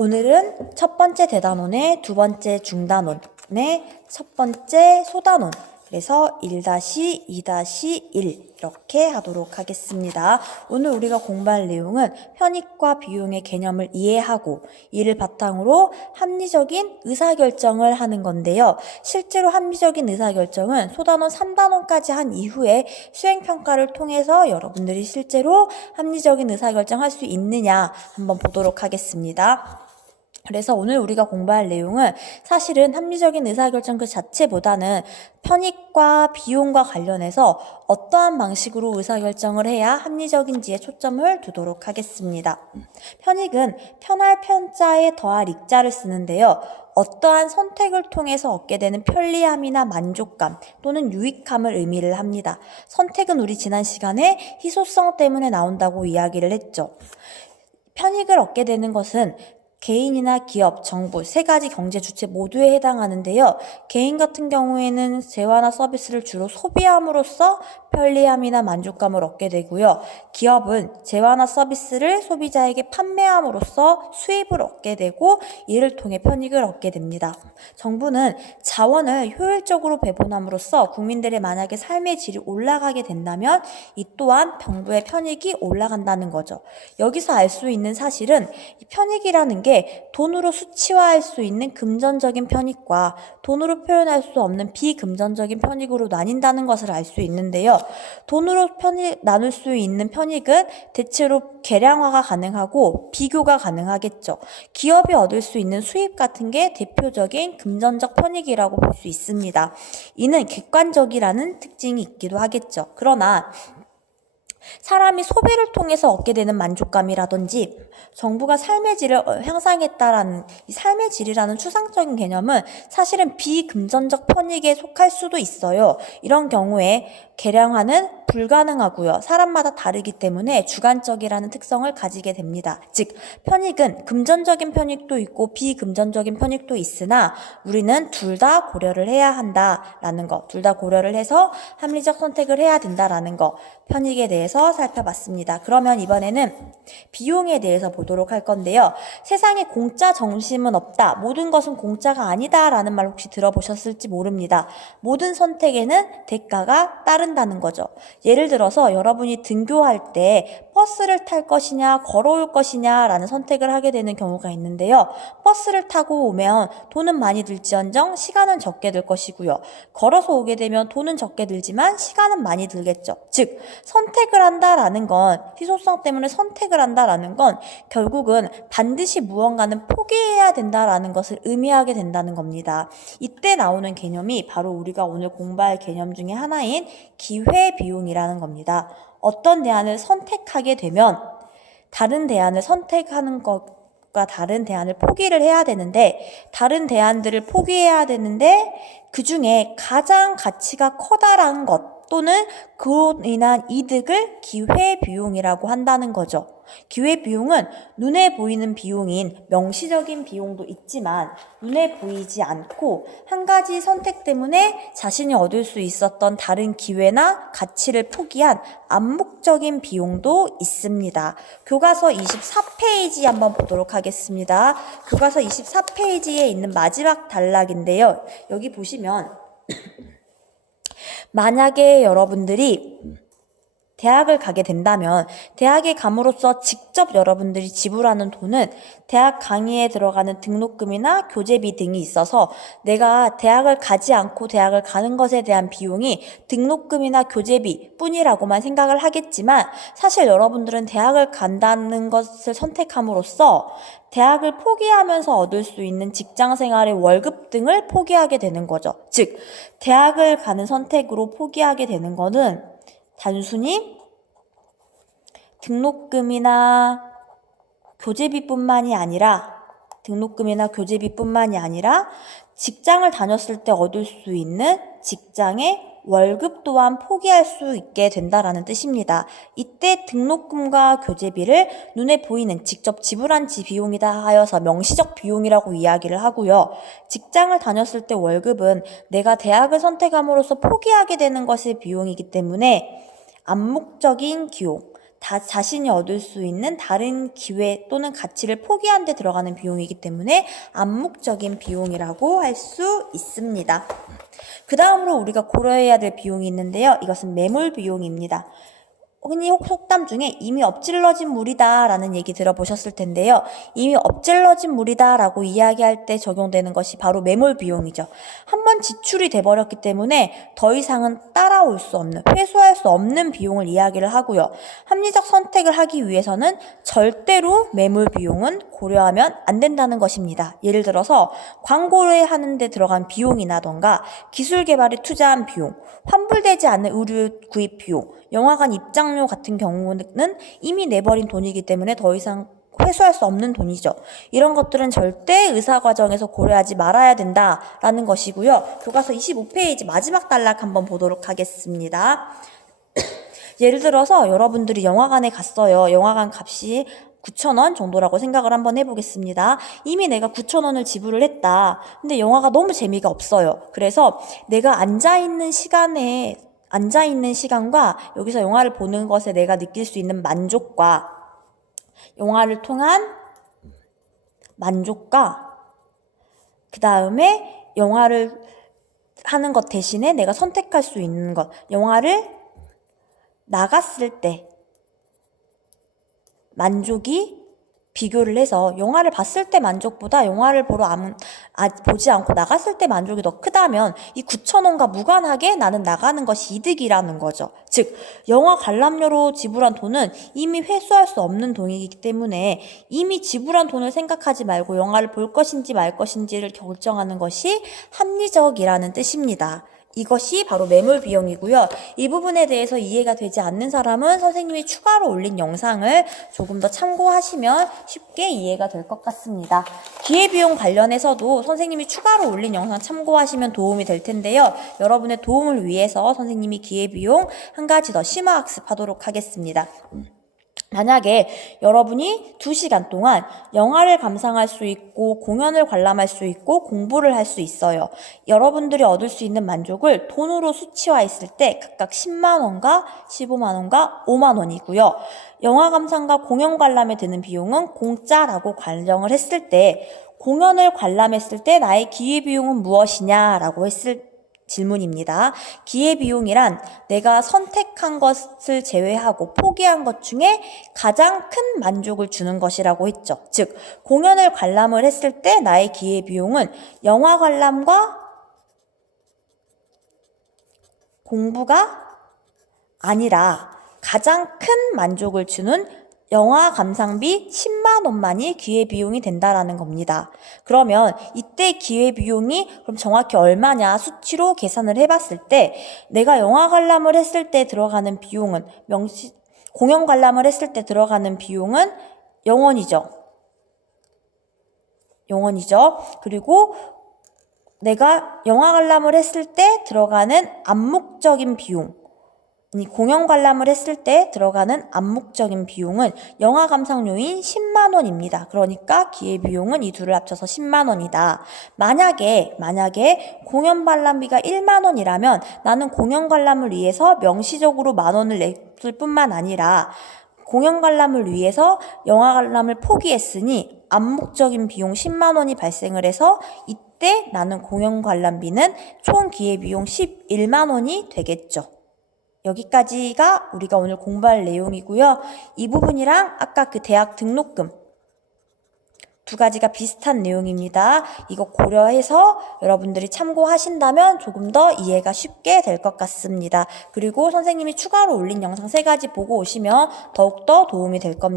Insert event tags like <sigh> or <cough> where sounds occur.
오늘은 첫 번째 대단원의 두 번째 중단원의 첫 번째 소단원 그래서 1-2-1 이렇게 하도록 하겠습니다. 오늘 우리가 공부할 내용은 편익과 비용의 개념을 이해하고 이를 바탕으로 합리적인 의사결정을 하는 건데요. 실제로 합리적인 의사결정은 소단원 3단원까지 한 이후에 수행평가를 통해서 여러분들이 실제로 합리적인 의사결정 할 수 있느냐 한번 보도록 하겠습니다. 그래서 오늘 우리가 공부할 내용은 사실은 합리적인 의사결정 그 자체보다는 편익과 비용과 관련해서 어떠한 방식으로 의사결정을 해야 합리적인지에 초점을 두도록 하겠습니다. 편익은 편할 편자에 더할 익자를 쓰는데요. 어떠한 선택을 통해서 얻게 되는 편리함이나 만족감 또는 유익함을 의미를 합니다. 선택은 우리 지난 시간에 희소성 때문에 나온다고 이야기를 했죠. 편익을 얻게 되는 것은 개인이나 기업, 정부 세 가지 경제 주체 모두에 해당하는데요. 개인 같은 경우에는 재화나 서비스를 주로 소비함으로써 편리함이나 만족감을 얻게 되고요. 기업은 재화나 서비스를 소비자에게 판매함으로써 수입을 얻게 되고 이를 통해 편익을 얻게 됩니다. 정부는 자원을 효율적으로 배분함으로써 국민들의 만약에 삶의 질이 올라가게 된다면 이 또한 정부의 편익이 올라간다는 거죠. 여기서 알 수 있는 사실은 편익이라는 게 돈으로 수치화할 수 있는 금전적인 편익과 돈으로 표현할 수 없는 비금전적인 편익으로 나뉜다는 것을 알 수 있는데요. 돈으로 편익, 나눌 수 있는 편익은 대체로 계량화가 가능하고 비교가 가능하겠죠. 기업이 얻을 수 있는 수입 같은 게 대표적인 금전적 편익이라고 볼 수 있습니다. 이는 객관적이라는 특징이 있기도 하겠죠. 그러나 사람이 소비를 통해서 얻게 되는 만족감이라든지 정부가 삶의 질을 어, 향상했다라는 이 삶의 질이라는 추상적인 개념은 사실은 비금전적 편익에 속할 수도 있어요. 이런 경우에 계량화는 불가능하고요. 사람마다 다르기 때문에 주관적이라는 특성을 가지게 됩니다. 즉, 편익은 금전적인 편익도 있고 비금전적인 편익도 있으나 우리는 둘 다 고려를 해야 한다라는 거, 둘 다 고려를 해서 합리적 선택을 해야 된다라는 거, 편익에 대해서 살펴봤습니다. 그러면 이번에는 비용에 대해서 보도록 할 건데요. 세상에 공짜 정심은 없다. 모든 것은 공짜가 아니다라는 말 혹시 들어보셨을지 모릅니다. 모든 선택에는 대가가 따른다는 거죠. 예를 들어서 여러분이 등교할 때 버스를 탈 것이냐 걸어올 것이냐라는 선택을 하게 되는 경우가 있는데요. 버스를 타고 오면 돈은 많이 들지언정 시간은 적게 들 것이고요. 걸어서 오게 되면 돈은 적게 들지만 시간은 많이 들겠죠. 즉 선택을 한다라는 건 희소성 때문에 선택을 한다라는 건 결국은 반드시 무언가는 포기해야 된다라는 것을 의미하게 된다는 겁니다. 이때 나오는 개념이 바로 우리가 오늘 공부할 개념 중에 하나인 기회 비용이라는 겁니다. 어떤 대안을 선택하게 되면 다른 대안을 선택하는 것과 다른 대안을 포기를 해야 되는데 다른 대안들을 포기해야 되는데 그 중에 가장 가치가 커다란 것 또는 그로 인한 이득을 기회 비용이라고 한다는 거죠. 기회 비용은 눈에 보이는 비용인 명시적인 비용도 있지만 눈에 보이지 않고 한 가지 선택 때문에 자신이 얻을 수 있었던 다른 기회나 가치를 포기한 암묵적인 비용도 있습니다. 교과서 24페이지 한번 보도록 하겠습니다. 교과서 24페이지에 있는 마지막 단락인데요. 여기 보시면 <clears throat> 만약에 여러분들이 대학을 가게 된다면 대학에 감으로써 직접 여러분들이 지불하는 돈은 대학 강의에 들어가는 등록금이나 교재비 등이 있어서 내가 대학을 가지 않고 대학을 가는 것에 대한 비용이 등록금이나 교재비 뿐이라고만 생각을 하겠지만 사실 여러분들은 대학을 간다는 것을 선택함으로써 대학을 포기하면서 얻을 수 있는 직장 생활의 월급 등을 포기하게 되는 거죠. 즉, 대학을 가는 선택으로 포기하게 되는 거는 단순히 등록금이나 교재비뿐만이 아니라 등록금이나 교재비뿐만이 아니라 직장을 다녔을 때 얻을 수 있는 직장의 월급 또한 포기할 수 있게 된다라는 뜻입니다. 이때 등록금과 교재비를 눈에 보이는 직접 지불한 지 비용이다 하여서 명시적 비용이라고 이야기를 하고요. 직장을 다녔을 때 월급은 내가 대학을 선택함으로써 포기하게 되는 것의 비용이기 때문에 암묵적인 기용, 다 자신이 얻을 수 있는 다른 기회 또는 가치를 포기한 데 들어가는 비용이기 때문에 암묵적인 비용이라고 할 수 있습니다. 그 다음으로 우리가 고려해야 될 비용이 있는데요. 이것은 매몰 비용입니다. 흔히 혹- 속담 중에 이미 엎질러진 물이다 라는 얘기 들어보셨을 텐데요. 이미 엎질러진 물이다 라고 이야기할 때 적용되는 것이 바로 매몰 비용이죠. 한번 지출이 돼버렸기 때문에 더 이상은 따라올 수 없는, 회수할 수 없는 비용을 이야기를 하고요. 합리적 선택을 하기 위해서는 절대로 매몰 비용은 고려하면 안 된다는 것입니다. 예를 들어서 광고를 하는데 들어간 비용이나던가 기술 개발에 투자한 비용, 환불되지 않는 의류 구입 비용, 영화관 입장 료 같은 경우는 이미 내버린 돈이기 때문에 더 이상 회수할 수 없는 돈이죠. 이런 것들은 절대 의사 과정에서 고려하지 말아야 된다라는 것이고요. 교과서 25페이지 마지막 단락 한번 보도록 하겠습니다. <clears throat> 예를 들어서 여러분들이 영화관에 갔어요. 영화관 값이 9,000원 정도라고 생각을 한번 해보겠습니다. 이미 내가 9,000원을 지불을 했다. 근데 영화가 너무 재미가 없어요. 그래서 내가 앉아있는 시간에, 앉아있는 시간과 여기서 영화를 보는 것에 내가 느낄 수 있는 만족과 영화를 통한 만족과 그 다음에 영화를 하는 것 대신에 내가 선택할 수 있는 것, 영화를 나갔을 때 만족이 비교를 해서 영화를 봤을 때 만족보다 영화를 보러 안, 아, 보지 않고 나갔을 때 만족이 더 크다면 이 9,000원과 무관하게 나는 나가는 것이 이득이라는 거죠. 즉, 영화 관람료로 지불한 돈은 이미 회수할 수 없는 돈이기 때문에 이미 지불한 돈을 생각하지 말고 영화를 볼 것인지 말 것인지를 결정하는 것이 합리적이라는 뜻입니다. 이것이 바로 매몰 비용이고요. 이 부분에 대해서 이해가 되지 않는 사람은 선생님이 추가로 올린 영상을 조금 더 참고하시면 쉽게 이해가 될 것 같습니다. 기회비용 관련해서도 선생님이 추가로 올린 영상 참고하시면 도움이 될 텐데요. 여러분의 도움을 위해서 선생님이 기회비용 한 가지 더 심화학습하도록 하겠습니다. 만약에 여러분이 2시간 동안 영화를 감상할 수 있고 공연을 관람할 수 있고 공부를 할 수 있어요. 여러분들이 얻을 수 있는 만족을 돈으로 수치화했을 때 각각 10만 원과 15만 원과 5만 원이고요. 영화 감상과 공연 관람에 드는 비용은 공짜라고 관정을 했을 때 공연을 관람했을 때 나의 기회비용은 무엇이냐라고 했을 질문입니다. 기회비용이란 내가 선택한 것을 제외하고 포기한 것 중에 가장 큰 만족을 주는 것이라고 했죠. 즉, 공연을 관람을 했을 때 나의 기회비용은 영화 관람과 공부가 아니라 가장 큰 만족을 주는 영화 감상비 10만 원만이 기회 비용이 된다라는 겁니다. 그러면 이때 기회 비용이 그럼 정확히 얼마냐 수치로 계산을 해봤을 때 내가 영화 관람을 했을 때 들어가는 비용은 명시 공연 관람을 했을 때 들어가는 비용은 0원이죠. 0원이죠. 그리고 내가 영화 관람을 했을 때 들어가는 암묵적인 비용 이 공연 관람을 했을 때 들어가는 암묵적인 비용은 영화 감상료인 10만 원입니다. 그러니까 기회 비용은 이 둘을 합쳐서 10만 원이다. 만약에 만약에 공연 관람비가 1만 원이라면 나는 공연 관람을 위해서 명시적으로 만 원을 냈을 뿐만 아니라 공연 관람을 위해서 영화 관람을 포기했으니 암묵적인 비용 10만 원이 발생을 해서 이때 나는 공연 관람비는 총 기회 비용 11만 원이 되겠죠. 여기까지가 우리가 오늘 공부할 내용이고요. 이 부분이랑 아까 그 대학 등록금 두 가지가 비슷한 내용입니다. 이거 고려해서 여러분들이 참고하신다면 조금 더 이해가 쉽게 될 것 같습니다. 그리고 선생님이 추가로 올린 영상 세 가지 보고 오시면 더욱더 도움이 될 겁니다.